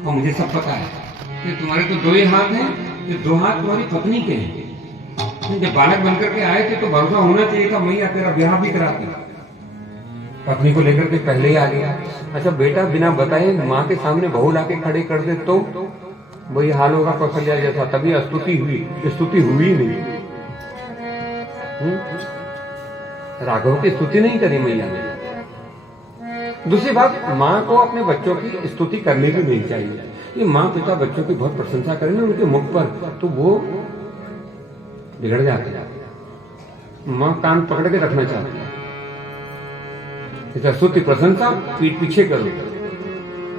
और मुझे सब पता है कि तुम्हारे तो 2 ही हाथ हैं, ये 2 हाथ तुम्हारी पत्नी के हैं। जब बालक बनकर के आए थे तो भरोसा होना चाहिए था मैया तेरा ब्याह भी कराती। पत्नी को लेकर के पहले ही आ गया। अच्छा बेटा, बिना बताए माँ के सामने बहू लाके खड़े कर दे तो वही हाल होगा कौशल्या जैसा। तभी स्तुति हुई, स्तुति हुई नहीं। राघव की स्तुति नहीं करी मैया ने। दूसरी बात, माँ को अपने बच्चों की स्तुति करनी भी नहीं चाहिए। ये माँ पिता बच्चों की बहुत प्रशंसा करें ना उनके मुख पर, तो वो बिगड़ जाते हैं। माँ कान पकड़ के रखना चाहती है। स्तुति प्रशंसा पीठ पीछे करो,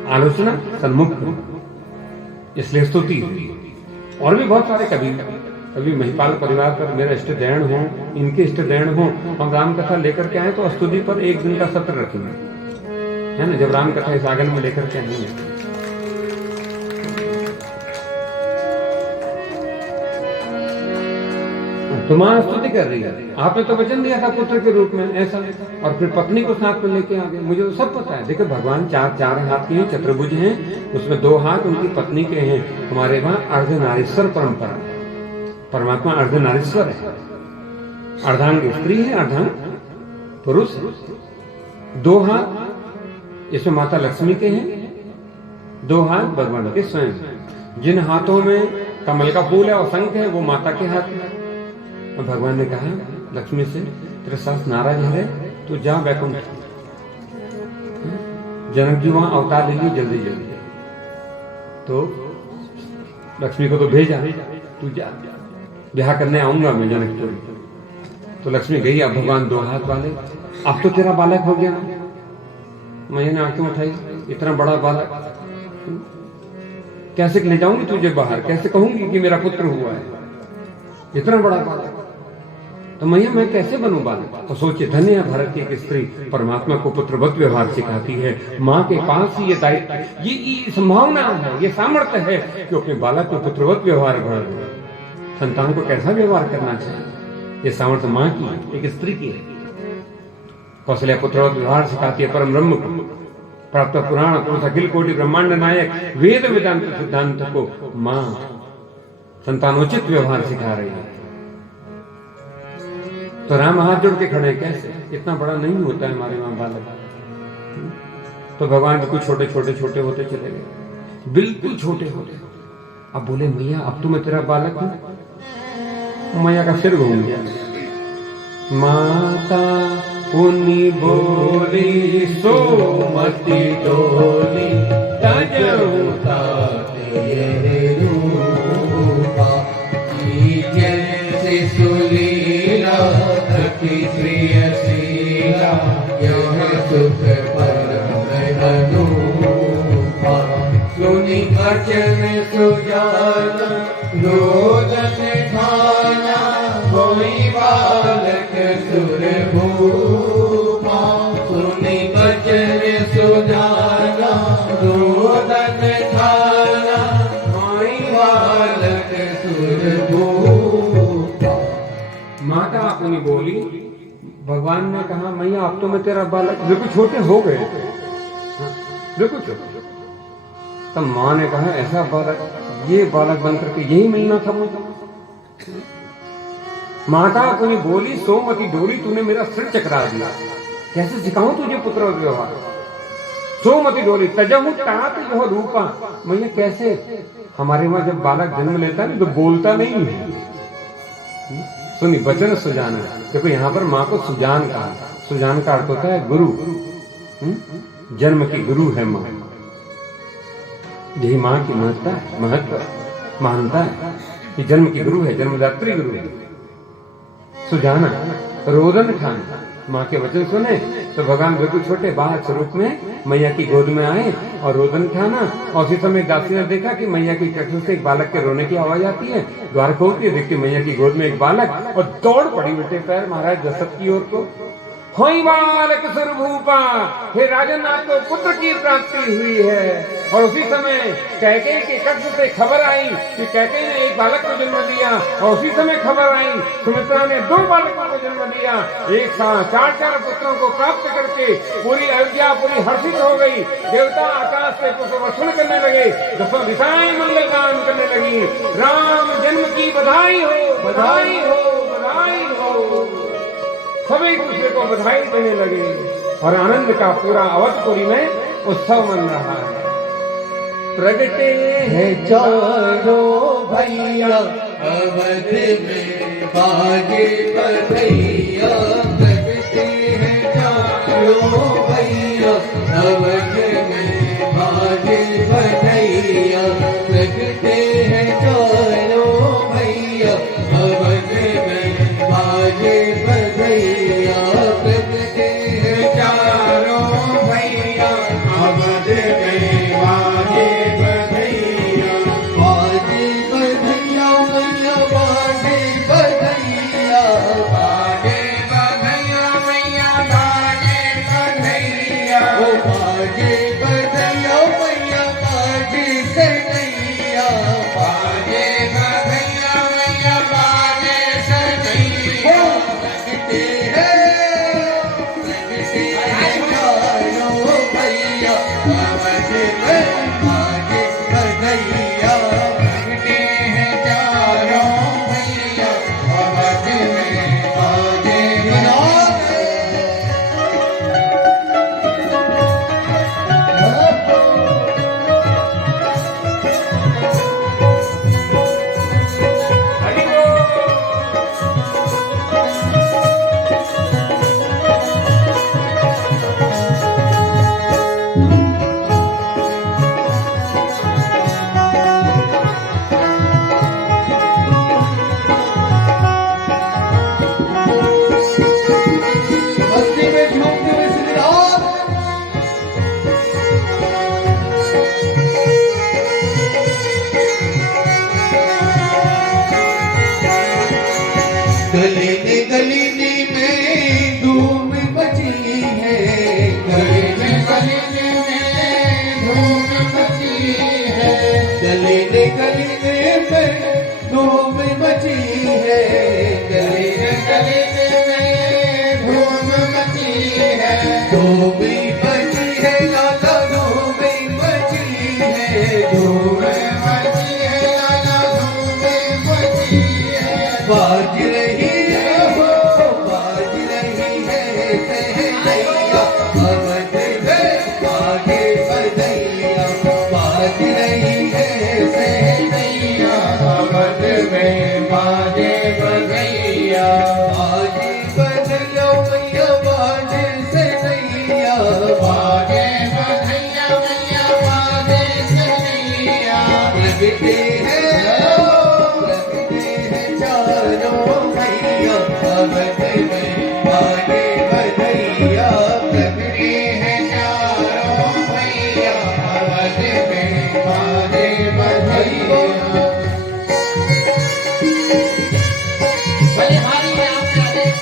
आलोचना सन्मुख करो, इसलिए स्तुति। और भी बहुत सारे कभी महिपाल परिवार पर मेरा इष्ट दैण हो, इनके इष्ट दैण हो, हम राम कथा लेकर के आए तो स्तुति पर एक दिन का सत्र रखेंगे, है ना। जब राम कथा इस आंगन में लेकर के आएंगे तो मां स्तुति कर रही है, आपने तो वचन दिया था पुत्र के रूप में ऐसा, और फिर पत्नी को साथ में लेके आ गए। मुझे तो सब पता है। देखो भगवान चार हाथ के हैं, चतुर्भुज हैं, उसमें 2 हाथ उनकी पत्नी के हैं। हमारे वहां अर्धनारीश्वर परंपरा, परमात्मा अर्धनारीश्वर है। अर्धांग स्त्री है, अर्धांग पुरुष है। 2 हाथ इसमें माता लक्ष्मी के हैं, 2 हाथ भगवान के स्वयं। जिन हाथों में कमल का फूल है और शंख है वो माता के हाथ है। और भगवान ने कहा लक्ष्मी से, तेरे साथ नाराज है तो जा वैकुंठ। जनक जी वहां अवतार लीजिए जल्दी जल्दी। तो लक्ष्मी को तो भेजा, तू जा, ब्याह करने आऊंगा मैं जनक जी। तो लक्ष्मी गई। अब भगवान 2 हाथ वाले, अब तो तेरा बालक हो गया। मैंने आंखें उठाई, इतना बड़ा बालक कैसे ले जाऊंगी तुझे बाहर, कैसे कहूंगी कि मेरा पुत्र हुआ है, इतना बड़ा बालक। तो मैया मैं कैसे बनूं बालक। तो सोचिए, धन्य है भारत की एक स्त्री, परमात्मा को पुत्रवत व्यवहार सिखाती है। माँ के पास ही ये दायित्व, ये संभावना है, ये सामर्थ्य है कि अपने बालक को पुत्रवत व्यवहार कर, संतान को कैसा व्यवहार करना चाहिए, ये सामर्थ्य माँ की है, एक स्त्री की है। कौशल्या पुत्रवत व्यवहार सिखाती है। परम ब्रह्म को प्राप्त पुराण पुरुष अखिल कोटि ब्रह्मांड नायक वेद वेदांत सिद्धांत को माँ संतानोचित व्यवहार सिखा रही है। तो राम हाथ जोड़ के खड़े, कैसे, इतना बड़ा नहीं होता है हमारे वहां बालक। तो भगवान बिल्कुल छोटे छोटे छोटे होते चले गए, बिल्कुल छोटे होते। अब बोले मैया अब तो मैं तेरा बालक हूं। मैया का सिर घूम गया। माता पुनि बोली सोमति डोली, तजहुता तेरे रूपा, जैसे सुलीला अति प्रियशीला, यह सुख परम अनुपा। सुनि वचन सुजाना रोदन ठाना, कोई बालक सुर भूपा। सुनि वचन सुजाना रोदन ठाना, कोई बालक सुर भूपा। माता अपनी बोली, भगवान ने कहा मैया अब तो मैं तेरा बालक, बिल्कुल छोटे हो गए थे, बिल्कुल छोटे। तब माँ ने कहा ऐसा बालक, ये बालक बनकर के यही मिलना था मुझे। माता अपनी बोली सोमति डोली, तूने मेरा सिर चकरा दिया, कैसे सिखाऊं तुझे पुत्र व्यवहार। सोमति डोली तजहु तात यह रूपा। मैया कैसे, हमारे वहां जब बालक जन्म लेता है तो बोलता नहीं है। सुनी वचन सुजाना, देखो यहाँ पर माँ को सुजान कहा। सुजान का अर्थ होता है गुरु, जन्म की गुरु है माँ। यही माँ की महत्ता है, महत्व मानता है कि जन्म की गुरु है, जन्मदात्री गुरु है। सुजाना रोदन ठाना, माँ के वचन सुने तो भगवान बिल्कुल छोटे बालक स्वरूप में मैया की गोद में आए और रोदन ठाना। और उसी समय दासी ने देखा कि मैया की कटु से एक बालक के रोने की आवाज आती है। द्वार खोलती है, देखती मैया की गोद में एक बालक और दौड़ पड़ी उल्टे पैर महाराज दशरथ की ओर को। होई बालक सुरभूपा, हे राजन आपको पुत्र की प्राप्ति हुई है। और उसी समय कैकेयी के कक्ष से खबर आई कि कैकेयी ने एक बालक को जन्म दिया, और उसी समय खबर आई सुमित्रा ने 2 बालकों को जन्म दिया। एक साथ 4 पुत्रों को प्राप्त करके पूरी अयोध्या पूरी हर्षित हो गई। देवता आकाश से पुष्प वर्षण करने लगे, 10 दिशाएं मंगल गान करने लगी। राम जन्म की बधाई हो, बधाई हो, बधाई हो। सभी एक दूसरे को बधाई देने लगे और आनंद का पूरा अवधपुरी में उत्सव मन रहा है। प्रगटे हैं चारों भैया अवध में बाजे बधैया। प्रगटे हैं चारों भैया अवध में बाजे बधैया। प्रगटे हैं चारों भैया अवध में बाजे बधैया। प्रगटे हैं चारों भैया अवध में बाजे बधैया। बाजे बधैया मैया बाजे बधैया। बाजे बधैया मैया बाजे बधैया। ओ बाजे बधैया मैया बाजे सनैया। बाजे बधैया मैया बाजे सनैया। लगते हैं चारों भैया अवध में बाजे बधैया। लगते हैं चारों भैया अवध में बाजे हरि बोल। मस्ती में झूमते हुए श्री राम। गलीने गलीने में धूम मची है। गलीने गलीने में धूम मची है। गलीने गलीने में धूम मची है। गलीने गलीने में धूम मची है। धूम मची है लाला धूम मची है। धूम मची है लाला धूम मची है। बाज रही है हो बाज रही है सहनैया अवध में बाजे बधैया। बाज रही है सहनैया अवध में बाजे बधैया। बाजे बधैया मैया बाजे सहनैया। बाजे बधैया मैया बाजे सहनैया। लगते हैं चारों भैया अवध में बाजे बधैया। प्रगटे हैं चारों भैया अवध में बाजे बधैया। बड़े भारी है आपके आदेश।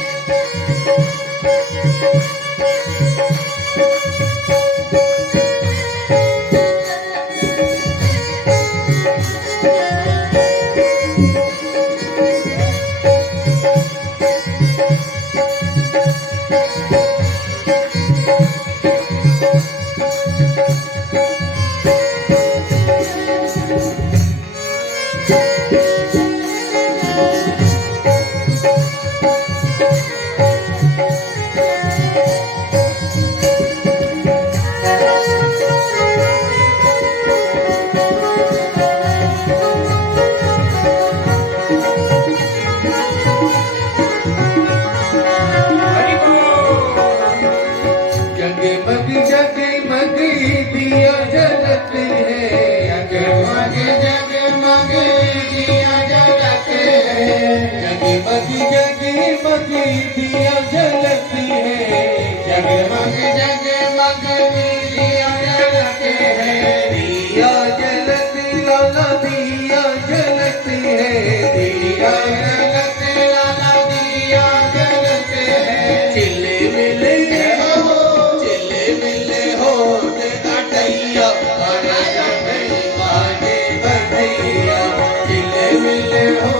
बाजे बधैया चिल्ले मिले हो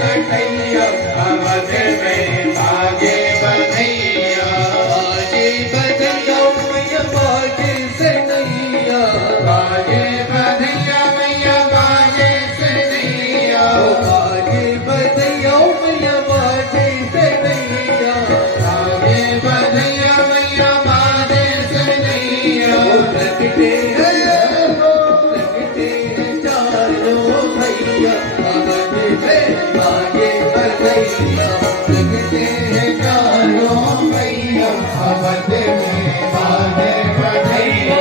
लटैया अवध में बाजे बधैया बाजे बधैया मैया बाजे से नैया बाजे बधैया मैया बाजे से नैया बाजे बधैया मैया बाजे से नैया बाजे बधैया मैया बाजे से नैया लगते चारों भैया अवध में बाजे बधैया लगते हैं चारों भैया अवध में बाजे बधैया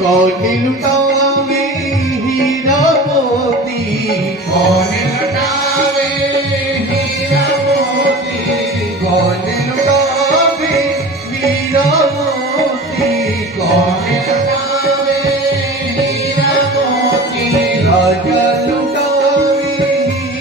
कौन लुटावे हीरा मोती कौन लुटावे हीरा मोती कौन लुटावे हीरा मोती कौन लुटावे हीरा मोती राजा लुटावे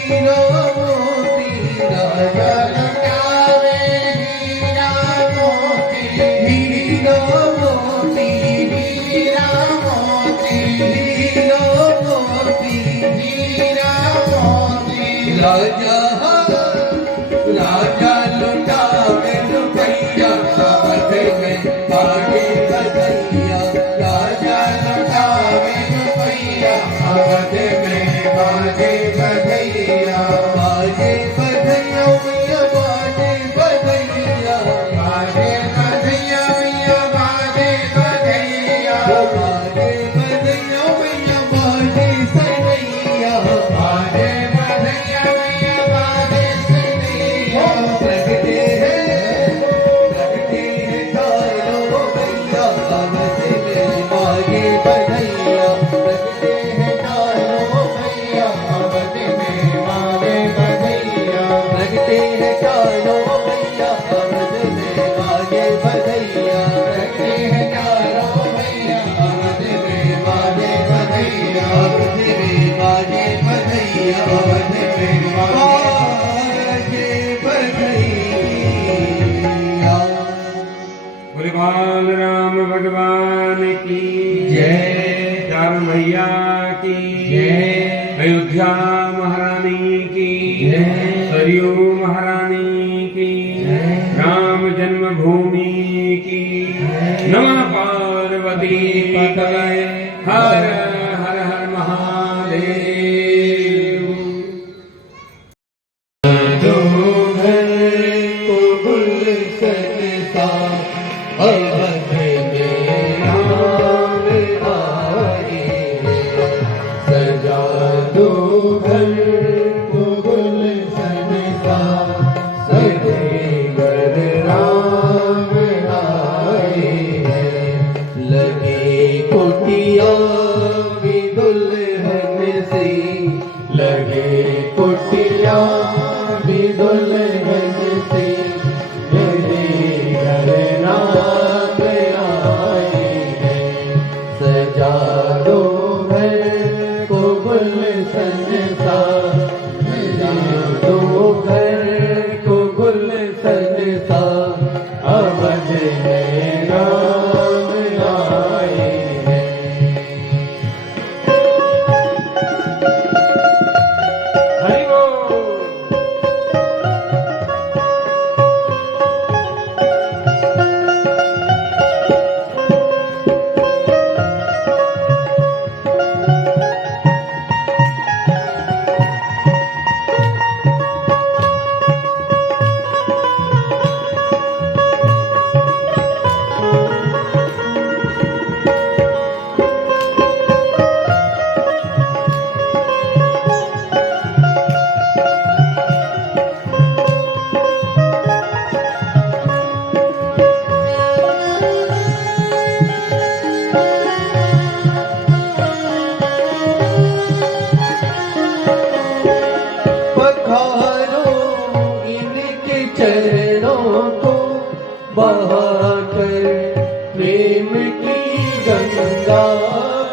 हीरा मोती राजा लुटावे हीरा मोती हीरा मोती हीरा मोती हीरा मोती हीरा मोती राजा राजा लुटावे रुपैया अवध में बाजे बधैया राजा लुटावे रुपैया अवध में बाजे बधैया बाजे बधैया मैया बाजे बधैया बाजे बधैया मैया बाजे बधैया बाजे बधैया मैया बाजे सनैया बाजे बधैया मैया बाजे सनैया लगते हैं चारों भैया अवध में बाजे बधैया लगते हैं चारों भैया अवध में बाजे बधैया लगते हैं चारों भैया अवध में बाजे बधैया लगते हैं चारों भैया अवध में बाजे बधैया अवध में बाजे बधैया अवध में बाजे बधैया बोले बाल राम भगवान की जय चार मैया की जय अयोध्या महारानी की जय सरयू महारानी की जय राम जन्मभूमि की नमः पार्वती पतये हर हर हर महादेव दो घर को गुलशन सा अवध में राम आए सजा दो घर को गुलशन सा सजे घर राम आए लगे कुटिया भी दुल्हन सी लगे कुटिया भी दुल्हन सी लगे घर राम आए हैं सजा दो घर को गुलशन सा सजा दो घर को गुलशन सा अवध में राम आए हैं हरि बोल। बहाकर प्रेम की गंगा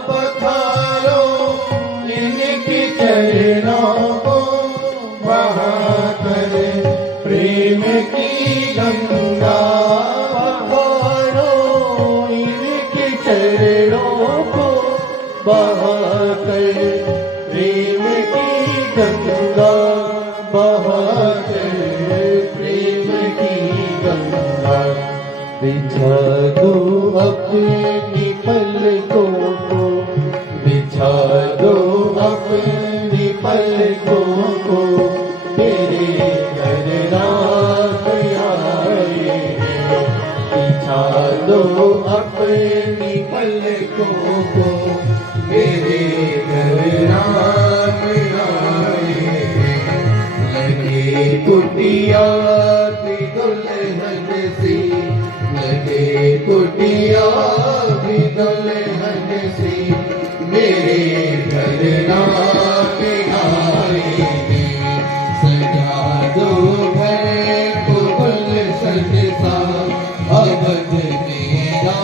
पधारो इनके चरणों को बहाकर प्रेम की गंगा पधारो इनके चरणों को बहाकर प्रेम की गंगा बहाकर प्रेम की गंगा बिछा दो अपनी पलकों को बिछा दो अपनी पलकों को तेरे घर रात आए हैं बिछा दो अपनी पलकों को मेरे घर रात आए हैं लगे कुटिया की दुल्हन सी लगे कुटिया की दुल्हन सी मेरे घर रात आए हैं सजा दो घर को गुलशन सा अवध मेरा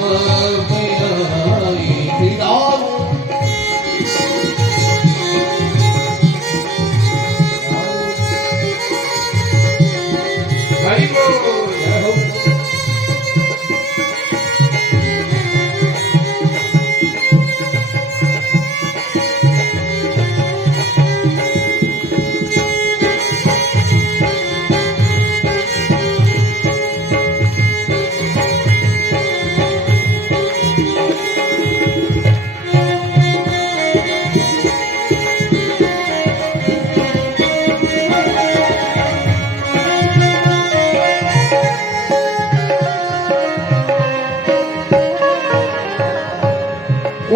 आई सीताओ हरि बोल।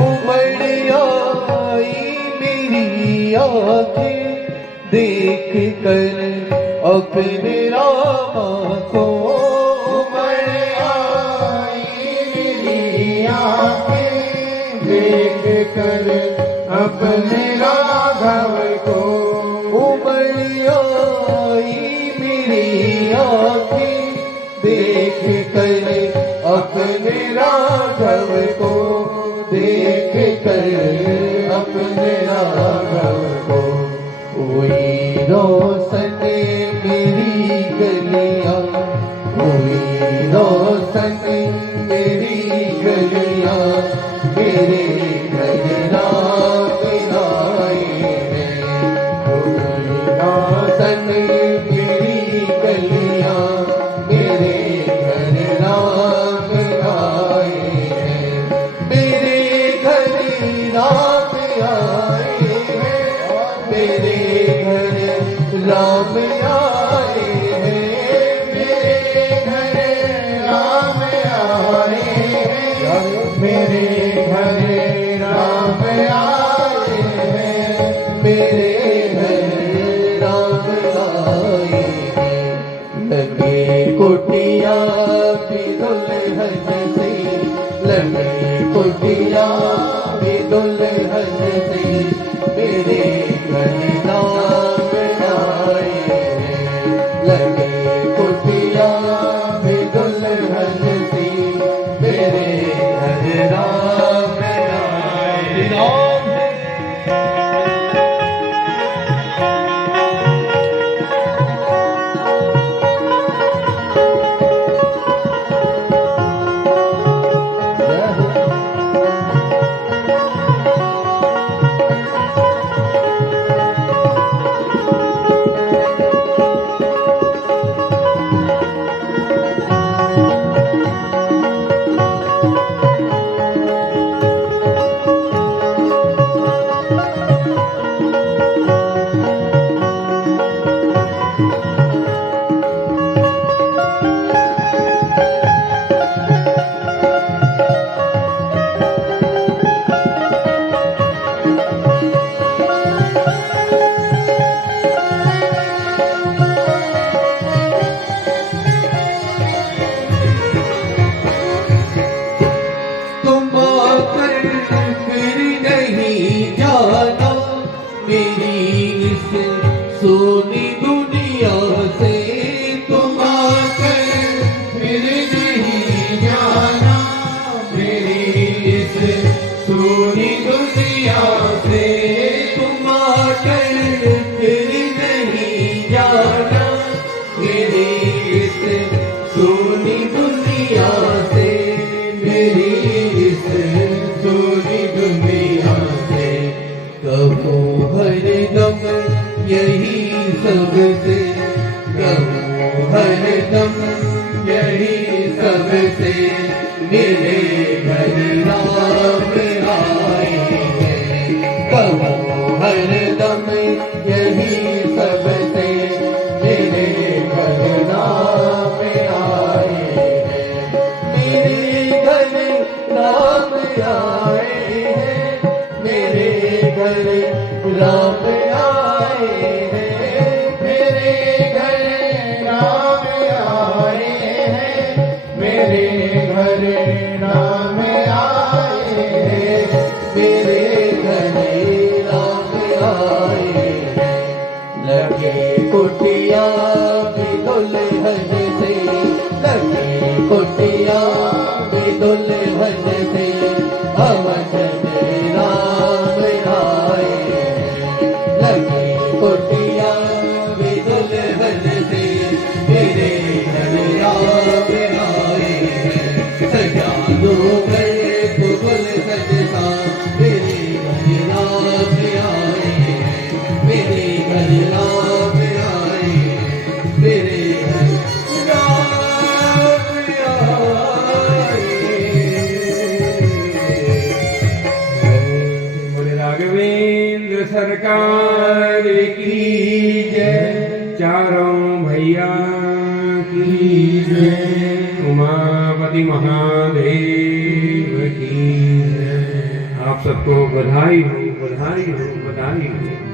उमड़ आई मेरी आँखें देख कर अपने रामा को उमड़ आई मेरी आँखें देख कर अपने राघव को उमड़ आई मेरी आँखें देख कर अपने राघव को देख कर अपने राघव को कोई रोशन मेरी गलियां कोई रोशन मेरी गलियां मेरे घर रात आए हैं कोई रोशन मेरी गलियां मेरे घर रात आए हैं मेरे घर रात आए हैं मेरे घर राम आए हैं मेरे घर राम आए हैं मेरे घर राम आए हैं मेरे घर राम आए हैं लगे कुटिया की दुल्हन से लगे कुटिया की दुल्हन से मेरे घर राम आए हैं लगे कुटिया की दुल्हन से मेरे घर राम आए राम सोनी दुनिया से तुम आकर फिर नहीं कहूँ हरदम यही सबसे, कहूँ हरदम यही सबसे, मेरे घर राम आए हैं। कहूँ हरदम यही सबसे, मेरे घर राम आए हैं। मेरे घर राम आए हैं, मेरे घर राम आए हैं, मेरे घर राम आए हैं, मेरे घर राम आए हैं, मेरे घर राम आए हैं। लगे कुटिया भी दुल्हन से, लगे कुटिया भी दुल्हन से, अवध में राम आए हैं। लगे कुटिया भी दुल्हन से, मेरे घर राम आए हैं। सजा दो घर को गुलशन सा, मेरे घर राम आए हैं, मेरे घर राम आए हैं, मेरे घर राम बोले राघवेंद्र सरकार की जय, चारों भैया की जय, उमापति महादेव की जय। आप सबको बधाई हो, बधाई हो, बधाई हो।